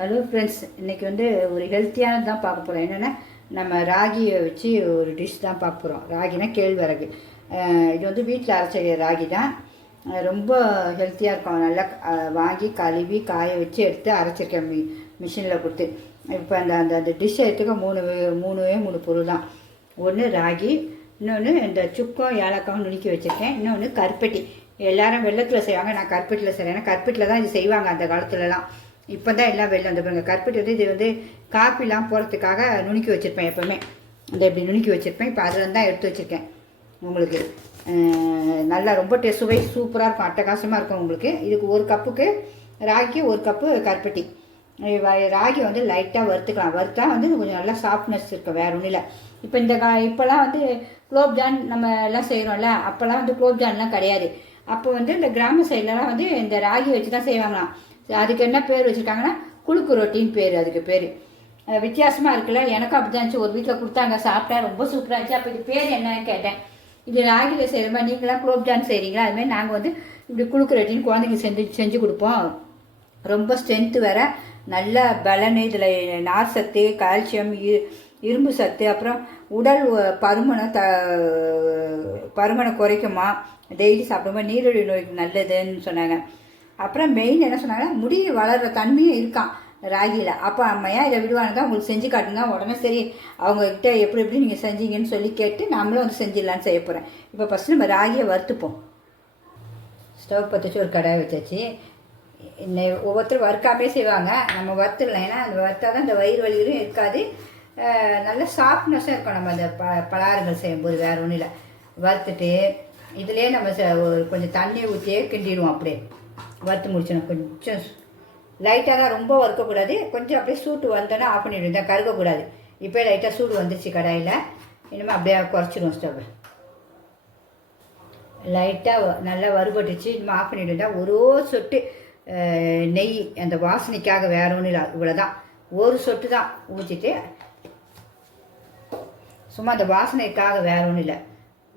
Hello friends இன்றைக்கி வந்து ஒரு ஹெல்த்தியானது தான் பார்க்க போகிறோம் என்னென்னா நம்ம ராகியை வச்சு ஒரு டிஷ் தான் பார்க்க போகிறோம் ராகினா கேழ்வரகு. இது வந்து வீட்டில் அரைச்ச ராகி தான். ரொம்ப ஹெல்த்தியாக இருக்கும். நல்லா வாங்கி கழுவி காய வச்சு எடுத்து அரைச்சிருக்கேன் மி மிஷினில் கொடுத்து. இப்போ அந்த அந்த அந்த டிஷ்ஷை எடுத்துக்க மூணு மூணுவே மூணு பொருள் தான். ஒன்று ராகி இன்னொன்று இந்த சுக்கம் ஏலக்காவும் நுணுக்கி வச்சுருக்கேன். இன்னொன்று கருப்பட்டி. எல்லாரும் வெள்ளத்தில் செய்வாங்க நான் கருப்பட்டியில் செய்கிறேன் ஏன்னா கருப்பட்டியில் தான் இது செய்வாங்க அந்த காலத்துலலாம். இப்போ தான் எல்லாம் வெளில வந்து பாருங்க. கருப்பட்டி வந்து இது வந்து காப்பிலாம் போகிறதுக்காக நுணுக்கி வச்சுருப்பேன் எப்போவுமே. இந்த இப்படி நுணுக்கி வச்சுருப்பேன். இப்போ அதில் தான் எடுத்து வச்சுருக்கேன் உங்களுக்கு. நல்லா ரொம்ப டே சுவை சூப்பராக இருக்கும். அட்டகாசமாக இருக்கும் உங்களுக்கு. இதுக்கு ஒரு கப்புக்கு ராகிக்கு ஒரு கப்பு கருப்பட்டி. வ- ராகி வந்து லைட்டாக வறுத்துக்கலாம். வறுத்தா வந்து கொஞ்சம் நல்லா சாஃப்ட்னஸ் இருக்கும் வேறு ஒன்றும் இல்லை. இப்போ இந்த கா இப்போல்லாம் வந்து குலோப்ஜான் நம்ம எல்லாம் செய்கிறோம்ல அப்போல்லாம் வந்து குலோப்ஜான்லாம் கிடையாது. அப்போ வந்து இந்த கிராம சைட்லலாம் வந்து இந்த ராகி வச்சு தான் செய்வாங்களாம். அதுக்கு என்ன பேர் வச்சுருக்காங்கன்னா குழுக்கு ரொட்டின்னு பேர் அதுக்கு பேர். வித்தியாசமாக இருக்குல்ல? எனக்கும் அப்படி தான் இருந்துச்சு. ஒரு வீட்டில் கொடுத்தாங்க சாப்பிட்டேன் ரொம்ப சூப்பராக இருந்துச்சு. அப்போ இது பேர் என்னன்னு கேட்டேன். இது ராகியில் செய்கிற மாதிரி நீங்களாம் குலோப்ஜான் செய்கிறீங்களா அதுமாதிரி நாங்கள் வந்து இப்படி குழுக்கு ரொட்டின்னு குழந்தைங்க செஞ்சு செஞ்சு கொடுப்போம். ரொம்ப ஸ்ட்ரென்த்து வேற. நல்ல பலன் இதில் நார் சத்து கால்சியம் இரும்பு சத்து அப்புறம் உடல் பருமனை த பருமனை குறைக்குமா? டெய்லி சாப்பிடும்போது நீரிழிவு நோய்க்கு நல்லதுன்னு சொன்னாங்க. அப்புறம் மெயின் என்ன சொன்னாங்கன்னா முடி வளர்கிற தன்மையும் இருக்கான் ராகியில். அப்போ அம்மையா இதை விடுவாங்க தான் உங்களுக்கு செஞ்சு காட்டுங்க உடனே சரி அவங்கக்கிட்ட எப்படி எப்படி நீங்கள் செஞ்சீங்கன்னு சொல்லி கேட்டு நம்மளும் வந்து செஞ்சிடலான்னு செய்ய போகிறேன் இப்போ ஃபஸ்ட்டு நம்ம ராகியை வறுத்துப்போம். ஸ்டவ் பற்ற வச்சு ஒரு கடாய் வச்சாச்சு. இன்னை- ஒவ்வொருத்தரும் வறுக்காமே செய்வாங்க. நம்ம வறுத்துடலாம். ஏன்னா அந்த வறுத்தா தான் இந்த வயிறு வலிகளும் இருக்காது. நல்ல சாஃப்ட்னஸாக இருக்கும். நம்ம அந்த ப பலகாரங்கள் செய்யும்போது வேறு ஒன்றும் இல்லை. வறுத்துட்டு இதுலேயே நம்ம ச- ஒரு கொஞ்சம் தண்ணி ஊற்றியே கிண்டிடுவோம் அப்படியே. வறுத்து முடிச்சிடணும். கொஞ்சம் லைட்டாக தான் ரொம்ப வறுக்கக்கூடாது. கொஞ்சம் அப்படியே சூட்டு வந்தோன்னா ஆஃப் பண்ணிவிடும் தான் கருகக்கூடாது. இப்போ லைட்டாக சூடு வந்துருச்சு கடாயில். இனிமேல் அப்படியே குறைச்சிடுவோம் ஸ்டவ் லைட்டாக நல்லா வறுபட்டுச்சு. இனிமேல் ஆஃப் பண்ணிவிட்டு ஒரு ஒரு சொட்டு நெய் அந்த வாசனைக்காக வேற ஒன்றும் இல்லை. இவ்வளோதான் ஒரு சொட்டு தான் ஊற்றிட்டு சும்மா அந்த வாசனைக்காக வேற ஒன்றும் இல்லை.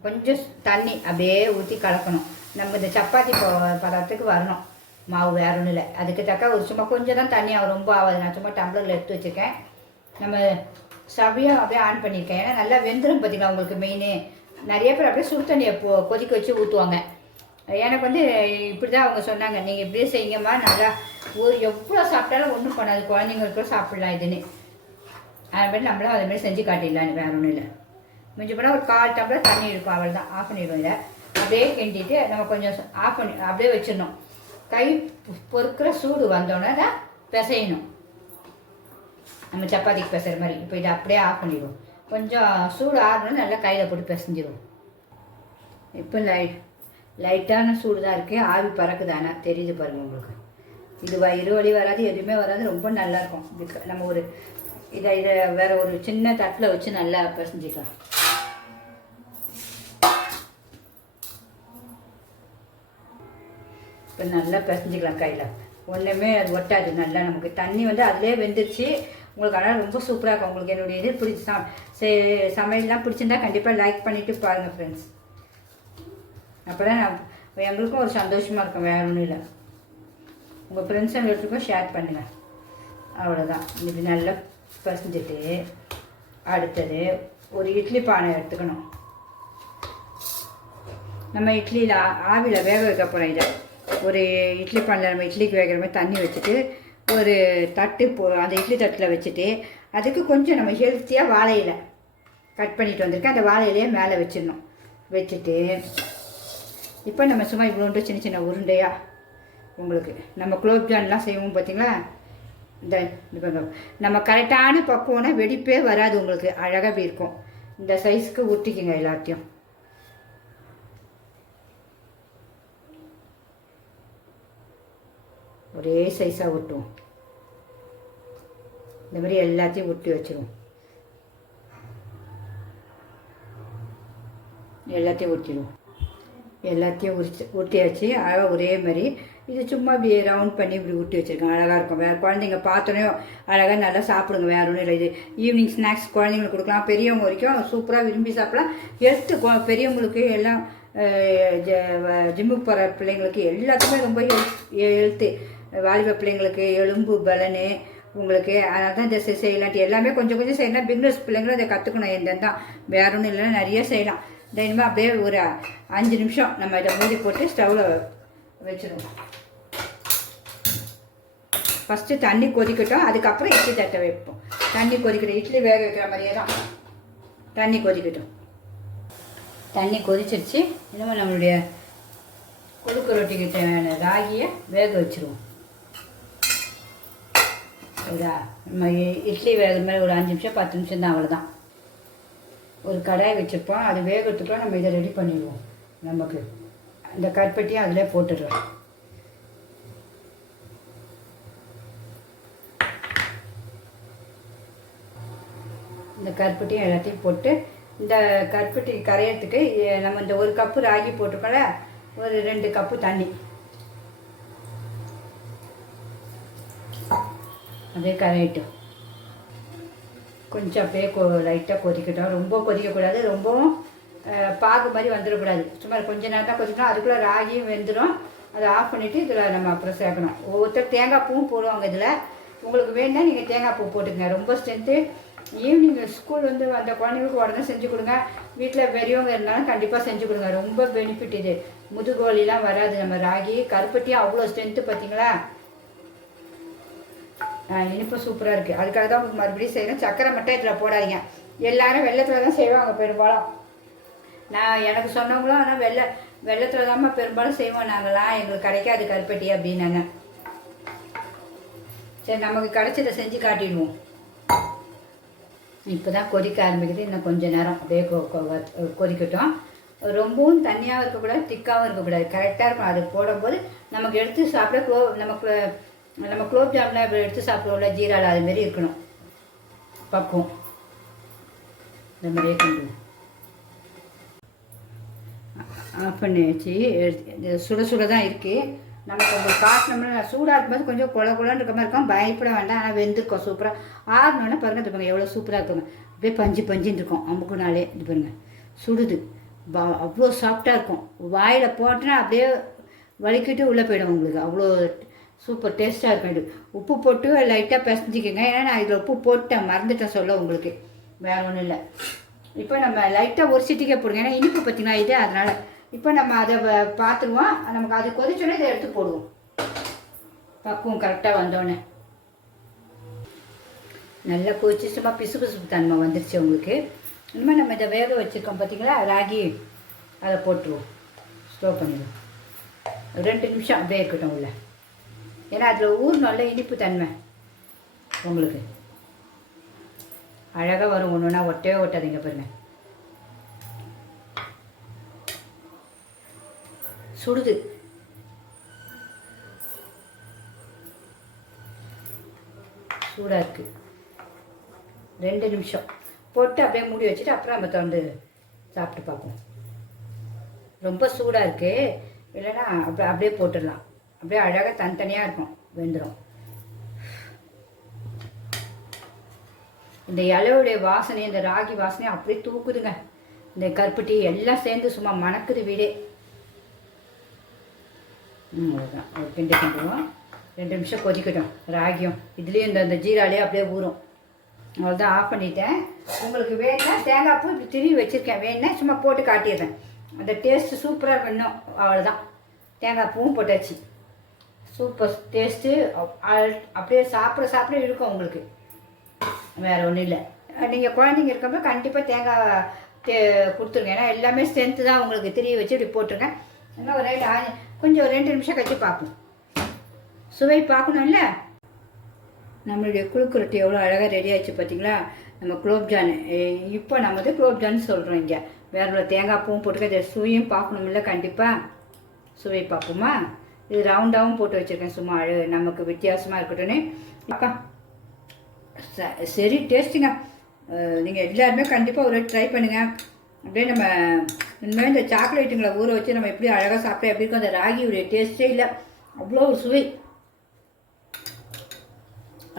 கொஞ்சம் தண்ணி அப்படியே ஊற்றி கலக்கணும். நம்ம இந்த சப்பாத்தி ப- பதத்துக்கு வரணும். மாவு வேற ஒன்றும் இல்லை. அதுக்கு தக்க ஒரு சும்மா கொஞ்சம் தான் தண்ணி ஆகும். ரொம்ப ஆகாது. நான் சும்மா டம்ளரில் எடுத்து வச்சுருக்கேன். நம்ம சவையாக அப்படியே ஆன் பண்ணியிருக்கேன் ஏன்னா நல்லா வெந்துடும் பார்த்தீங்களா உங்களுக்கு மெயின் நிறைய பேர் அப்படியே சுடு தண்ணியை போ கொதிக்க வச்சு ஊற்றுவாங்க எனக்கு வந்து இப்படி தான் அவங்க சொன்னாங்க. நீங்கள் இப்படியே செய்யுங்கம்மா. நல்லா ஒரு எவ்வளோ சாப்பிட்டாலும் ஒன்றும் பண்ணாது. குழந்தைங்களுக்கு சாப்பிடலாம் இதுன்னு. அதுமாதிரி நம்மளும் அதேமாதிரி செஞ்சு காட்டிடலான்னு வேற ஒன்றும் இல்லை. மிஞ்சி போனால் ஒரு கால் டம்ளர் தண்ணி இருக்கும். அவள் தான் ஆஃப் பண்ணிடுவோம் இதை. அப்படியே கிண்டிட்டு நம்ம கொஞ்சம் ஆஃப் பண்ணி அப்படியே வச்சிடணும். கை பொறுக்கிற சூடு வந்தோடனே தான் பிசையணும். நம்ம சப்பாத்திக்கு பிசைற மாதிரி. இப்போ இதை அப்படியே ஆஃப் பண்ணிடுவோம். கொஞ்சம் சூடு ஆறணும் நல்லா கையில் போட்டு பிசைஞ்சிடுவோம். இப்போ லை லைட்டான சூடு தான் இருக்குது ஆவி பறக்குது. ஆனால் தெரியுது பாருங்கள் உங்களுக்கு. இது வயிறு வலி வராது எதுவுமே வராது. ரொம்ப நல்லாயிருக்கும் இதுக்கு நம்ம ஒரு இதை இதை வேறு ஒரு சின்ன தட்டில் வச்சு நல்லா பிசைஞ்சிக்கலாம். இப்போ நல்லா பிசைஞ்சிக்கலாம் கையில். ஒன்றுமே அது ஒட்டாது. நல்லா நமக்கு தண்ணி வந்து அதிலே வெந்துருச்சு. உங்களுக்கு அதனால் ரொம்ப சூப்பராக இருக்கும். உங்களுக்கு என்னுடைய இது பிடிச்சி ச சமையல்லாம் பிடிச்சிருந்தா கண்டிப்பாக லைக் பண்ணிவிட்டு பாருங்கள் ஃப்ரெண்ட்ஸ் அப்போ தான் எங்களுக்கும் ஒரு சந்தோஷமாக இருக்கும். வேற ஒன்றும் இல்லை. உங்கள் ஃப்ரெண்ட்ஸ் எல்லாத்துக்கும் ஷேர் பண்ணுங்கள் அவ்வளோதான் இது நல்லா பசஞ்சிட்டு அடுத்தது ஒரு இட்லி பானை எடுத்துக்கணும். நம்ம இட்லியில் ஆவியில் வேக வைக்க போகிறோம் இதை. ஒரு இட்லி பானையில் நம்ம இட்லிக்கு வேகிற மாதிரி தண்ணி வச்சுட்டு ஒரு தட்டு போ அந்த இட்லி தட்டில் வச்சுட்டு அதுக்கு கொஞ்சம் நம்ம ஹெல்த்தியாக வாழையில் கட் பண்ணிட்டு வந்திருக்கேன். அந்த வாழையிலேயே மேலே வச்சிடணும். வச்சுட்டு இப்போ நம்ம சும்மா இவ்வளோண்டு சின்ன சின்ன உருண்டையாக உங்களுக்கு. நம்ம குலோப்ஜான்லாம் செய்வோம் பார்த்தீங்களா இந்த இது நம்ம கரெக்டான பக்குவம்னா வெடிப்பே வராது உங்களுக்கு. அழகாக இருக்கும். இந்த சைஸ்க்கு ஊற்றிக்குங்க எல்லாத்தையும். ஒரே சைஸாக ஊட்டுவோம் இந்த மாதிரி எல்லாத்தையும் ஊட்டி வச்சிருவோம். எல்லாத்தையும் ஊற்றிடுவோம் எல்லாத்தையும் உரிச்சு ஊட்டியாச்சு அழகாக ஒரே மாதிரி இது சும்மா இப்படி ரவுண்ட் பண்ணி இப்படி ஊட்டி வச்சுருக்கேன் அழகாக இருக்கும். வேறு குழந்தைங்க பார்த்தோன்னே அழகாக நல்லா சாப்பிடுங்க. வேறு ஒன்றும் இல்லை. இது ஈவினிங் ஸ்நாக்ஸ் குழந்தைங்களுக்கு கொடுக்கலாம். பெரியவங்க வரைக்கும் சூப்பராக விரும்பி சாப்பிடலாம். ஹெல்த்து பெரியவங்களுக்கு எல்லாம் ஜிம்முக்கு போகிற பிள்ளைங்களுக்கு எல்லாத்துக்குமே ரொம்ப ஹெல்த் ஹெல்த்து வாலிப பிள்ளைங்களுக்கு எலும்பு பலனு உங்களுக்கு அதனால தான் இந்த செ- செய்யலான்ட்டு எல்லாமே கொஞ்சம் கொஞ்சம் செய்யலாம். பிகினர்ஸ் பிள்ளைங்களும் அதை கற்றுக்கணும் எந்தெந்த வேற ஒன்றும் இல்லைன்னா நிறைய செய்யலாம். தைரியமாக அப்படியே ஒரு அஞ்சு நிமிஷம் நம்ம இதை மூடி போட்டு ஸ்டவ்வில் வச்சிருவோம் ஃபஸ்ட்டு தண்ணி கொதிக்கட்டும். அதுக்கப்புறம் இட்லி தட்டை வைப்போம். தண்ணி கொதிக்கட்டும். இட்லி வேக வைக்கிற மாதிரியே தான். தண்ணி கொதிக்கட்டும். தண்ணி கொதிச்சிருச்சு. இனிமேல் நம்மளுடைய கொழுக்கு ரொட்டிக்கு தேவையான ராகியை வேக வச்சிருவோம். இதா. நம்ம இட்லி வேகிற மாதிரி ஒரு அஞ்சு நிமிஷம் பத்து நிமிஷம் தான் அவ்வளோதான் ஒரு கடாய் வச்சுருப்போம் அது வேகத்துக்குள்ள நம்ம இதை ரெடி பண்ணிடுவோம் நமக்கு. அந்த கற்பட்டியும் அதிலே போட்டுடுறோம். இந்த கற்பட்டியும் எல்லாத்தையும் போட்டு இந்த கற்பட்டி கரையிறதுக்கு நம்ம இந்த ஒரு கப்பு ராகி போட்டுக்கோல ஒரு ரெண்டு கப்பு தண்ணி. அதே கரையட்டும் கொஞ்சம் அப்படியே கொ லைட்டாக கொதிக்கட்டும். ரொம்ப கொதிக்கக்கூடாது. ரொம்பவும் பாகு மாதிரி வந்துடக்கூடாது. சும்மா கொஞ்ச நேரம் தான் கொதிக்கணும். அதுக்குள்ளே ராகியும் வெந்துடும். அதை ஆஃப் பண்ணிவிட்டு இதில் நம்ம அப்புறம் சேர்க்கணும். ஒவ்வொருத்தர் தேங்காய் பூவும் போடுவாங்க இதில். உங்களுக்கு வேணும்னா நீங்கள் தேங்காய் பூ போட்டுக்கங்க. ரொம்ப ஸ்ட்ரென்த்து ஈவினிங் ஸ்கூல் வந்து அந்த குழந்தைங்களுக்கு உடனே செஞ்சு கொடுங்க. வீட்டில் பெரியவங்க இருந்தாலும் கண்டிப்பாக செஞ்சு கொடுங்க. ரொம்ப பெனிஃபிட் இது. முதுகோலிலாம் வராது. நம்ம ராகி கருப்பட்டியும் அவ்வளோ ஸ்ட்ரென்த்து பார்த்தீங்களா? இனிப்பு சூப்பராக இருக்குது அதுக்காக தான் உங்களுக்கு மறுபடியும் செய்யணும் சக்கரை மட்டும் இதில் போடாதீங்க. எல்லாரும் வெள்ளத்தில் தான் செய்வாங்க பெரும்பாலும். நான் எனக்கு சொன்னவங்களும் ஆனால் வெள்ளை வெள்ளத்தில் தான்மா பெரும்பாலும் செய்வோம் நாங்களாம் எங்களுக்கு கிடைக்காது கருப்பட்டி அப்படின்னாங்க. சரி நமக்கு கிடைச்சதை செஞ்சு காட்டிடுவோம். இப்போ தான் கொதிக்க ஆரம்பிக்குது. இன்னும் கொஞ்சம் நேரம் அப்படியே கொ- கொ- கொதிக்கட்டும். ரொம்பவும் தண்ணியாகவும் இருக்கக்கூடாது திக்காகவும் இருக்கக்கூடாது. கரெக்டாக இருக்கும். அது போடும்போது நமக்கு எடுத்து சாப்பிட கோ நமக்கு நம்ம குலோப் ஜாம்லாம் இப்படி எடுத்து சாப்பிடுவோம்ல ஜீரால அது மாதிரி இருக்கணும். பக்குவம். இந்த மாதிரியே கொண்டு ஆஃப் பண்ணி வச்சு எடுத்து- சுட சுட தான் இருக்குது நம்ம கொஞ்சம் காட்டினோம்னா சூடாக இருக்கும்போது கொஞ்சம் குள குளன்னு இருக்க மாதிரி இருக்கும். பயப்பட வேண்டாம் ஆனால் வெந்திருக்கும் சூப்பராக ஆறினோன்னா பாருங்கள் இது எவ்வளோ சூப்பராக இருக்குங்க. அப்படியே பஞ்சு பஞ்சுன்னு இருக்கும் அமுக்கு நாளே இது பாருங்கள் சுடுது. பா- அவ்வளோ சாஃப்டாக இருக்கும். வாயில் போட்டுனா அப்படியே வலிக்கிட்டு உள்ளே போயிடும் உங்களுக்கு. அவ்வளோ சூப்பர் டேஸ்ட்டாக இருக்கும் இது. உப்பு போட்டு லைட்டாக பிசைஞ்சிக்கோங்க. ஏன்னா நான் இதில் உப்பு போட்டேன். மறந்துட்டேன் சொல்ல உங்களுக்கு. வேறு ஒன்றும் இல்லை. இப்போ நம்ம லைட்டாக ஒரு சிட்டிக்கே போடுங்க. ஏன்னா இனிப்பு பார்த்தீங்கன்னா இது அதனால். இப்போ நம்ம அதை பார்த்துருவோம் நமக்கு அது கொதிச்சோடனே இதை எடுத்து போடுவோம். பக்குவம் கரெக்டாக வந்தோடனே. நல்லா கொதிச்சு சும்மா பிசு பிசுப்பு தன்மை வந்துருச்சு உங்களுக்கு. இனிமேல் நம்ம இதை வேக வச்சுருக்கோம் பார்த்தீங்களா ராகி. அதை போட்டுருவோம். ஸ்லோ பண்ணிடுவோம். ரெண்டு நிமிஷம் அப்படியே இருக்கட்டும் உள்ள. ஏன்னா அதில் ஊர் நல்ல இனிப்பு தன்மை உங்களுக்கு. அழகாக வரும் ஒன்று ஒன்றா ஒட்டவே ஒட்டாதீங்க பாருங்க. சுடுது. சூடாக இருக்கு. ரெண்டு நிமிஷம். போட்டு அப்படியே மூடி வச்சுட்டு அப்புறம் நம்ம திறந்து சாப்பிட்டு பார்ப்போம். ரொம்ப சூடாக இருக்கு. இல்லைன்னா அப்படியே அப்படியே போட்டுடலாம். அப்படியே அழகாக தனித்தனியாக இருக்கும். வெந்துடும் இந்த இலையுடைய வாசனை இந்த ராகி வாசனை அப்படியே தூக்குதுங்க. இந்த கருப்பட்டி எல்லாம் சேர்ந்து சும்மா மணக்குது வீடே. ம் ஒரு கிண்டு கிண்டுவோம். ரெண்டு நிமிஷம் கொதிக்கட்டும். ராகியும். இதுலேயும் இந்த இந்த ஜீராலே அப்படியே ஊறும். அவ்வளோதான் ஆஃப் பண்ணிட்டேன். உங்களுக்கு வேணும்னா தேங்காய் பூ இப்படி திருவி வச்சுருக்கேன். வேணும்னா சும்மா போட்டு காட்டிடுறேன். அந்த டேஸ்ட்டு சூப்பராக இருக்கும் இன்னும் அவ்வளோதான் தேங்காய் பூவும் போட்டாச்சு. சூப்பர் டேஸ்ட்டு அப்படியே சாப்பிட சாப்பிட இருக்கும் உங்களுக்கு. வேறு ஒன்றும் இல்லை. நீங்கள் குழந்தைங்க இருக்கும்போது கண்டிப்பாக தேங்காய் தே கொடுத்துருங்க. ஏன்னா எல்லாமே ஸ்ட்ரென்த்து தான் உங்களுக்கு. தெரிய வச்சு இப்படி போட்டுருங்க. இன்னும் ஒரு ரெண்டு ஆ- கொஞ்சம் ஒரு ரெண்டு நிமிஷம் கழிச்சு பார்ப்போம். சுவை பார்க்கணும்ல நம்மளுடைய குழுக்குரட்டி எவ்வளோ அழகாக ரெடி ஆயிடுச்சு பார்த்தீங்களா? நம்ம குலோப்ஜான் இப்போ நம்ம வந்து குலோப்ஜான் சொல்கிறோம் இங்கே. வேற ஒரு தேங்காய் பூவும் போட்டுக்க சுவையும் சுவையும் இல்லை? கண்டிப்பாக சுவை பார்ப்போமா? இது ரவுண்டாகவும் போட்டு வச்சுருக்கேன். சும்மா அழு நமக்கு வித்தியாசமாக இருக்கட்டும்னு. அக்கா ச- சரி டேஸ்ட்டுங்க நீங்கள் எல்லாருமே கண்டிப்பாக ஒரு ட்ரை பண்ணுங்கள் அப்படியே நம்ம இனிமேல் இந்த சாக்லேட்டுங்களை ஊற வச்சு நம்ம எப்படி அழகாக சாப்பிட்டா எப்படி இருக்கும் அந்த ராகியுடைய டேஸ்ட்டே இல்லை. அவ்வளோ ஒரு சுவை.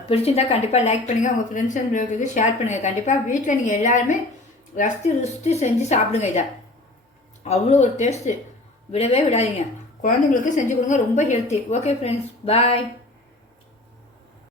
பிடிச்சிருந்தா கண்டிப்பாக லைக் பண்ணுங்கள் உங்கள் ஃப்ரெண்ட்ஸ் அண்ட் ரிலேட்டிவ்க்கு ஷேர் பண்ணுங்கள் கண்டிப்பாக வீட்டில் நீங்கள் எல்லாருமே ரசித்து ருசித்து செஞ்சு சாப்பிடுங்க இதை. அவ்வளோ ஒரு டேஸ்ட்டு விடவே விடாதீங்க. குழந்தைங்களுக்கு செஞ்சு கொடுங்க ரொம்ப ஹெல்த்தி ஓகே ஃப்ரெண்ட்ஸ் பாய்